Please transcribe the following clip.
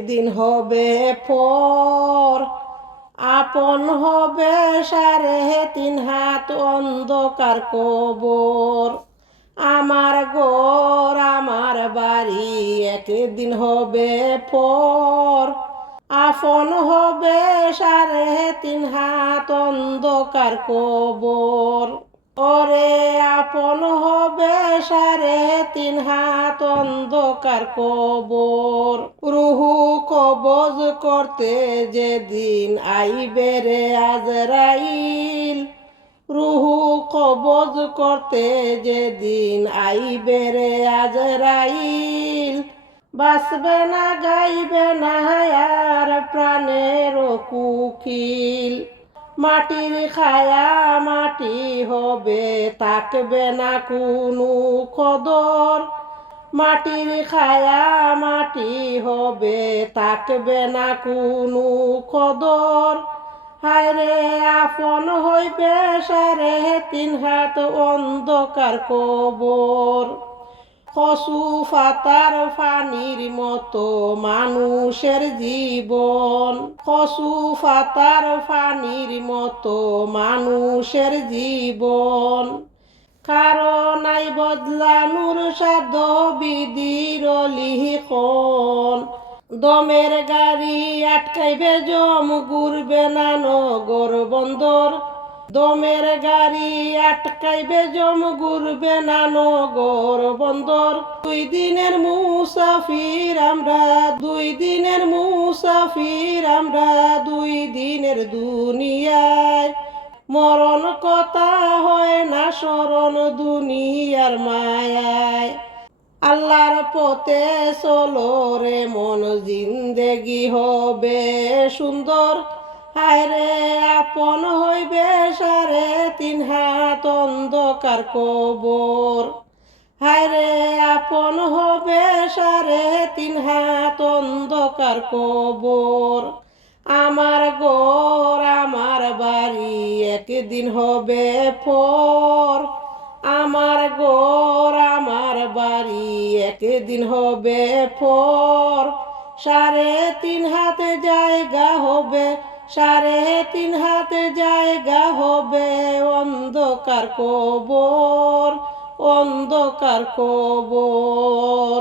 একদিন হবে পর, আপন হবে 3.5 হাত অন্ধকার কবর। আমার ঘর আমার বাড়ি একদিন হবে পর, আপন হবে 3.5 হাত অন্ধকার কবর। ওরে আপন হবে 3.5 হাত অন্ধকার কবর। রুহু কবজ করতে যেদিন আইবে রে আজরাইল, রুহু কবজ করতে যেদিন আইবে রে আজরাইল, বাঁচবে না গাইবে না আর প্রাণের কুকিল। মাটির খায়া মাটি হবে, থাকবে না কোনো কদর। মাটির খায়া মাটি হবে, থাকবে না কোনো কদর। হায়রে আপন হইবে 3.5 হাত অন্ধকার কবর। কচু পাতার পানির মতো মানুষের জীবন, কচু পাতার পানির মতো মানুষের জীবন। কারণ নাই বদলানোর সাধ্য বিধির লিখন। দমের গাড়ি আটকাইবে জম, ঘুরবে না নগর বন্দর। দমের গাড়ি আটকাইবে জম, ঘুরবে না নগর বন্দর। 2 দিনের মুসাফির আমরা, 2 দিনের মুসাফির আমরা, 2 দিনের দুনিয়ায়। মরণ কথা হয় না স্মরণ দুনিয়ার মায়ায়। আল্লাহর পথে চলো রে মন, জিন্দেগি হবে সুন্দর। হায়রে আপন হইবে 3.5 হাত অন্ধকার কবর। হায়রে আপন হবে 3.5 হাত অন্ধকার কবর। আমার ঘর আমার বাড়ি একদিন হবে পর, আমার ঘর আমার বাড়ি একদিন হবে পর। 3.5 হাত জায়গা হবে, 3.5 হাত জায়গা হবে অন্ধকার কবর, অন্ধকার কবর।